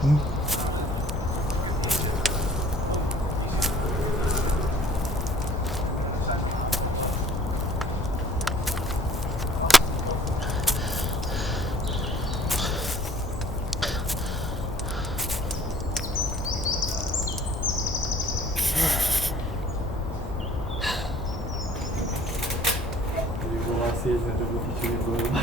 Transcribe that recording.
Ele igual a seja, eu vou pedir igual.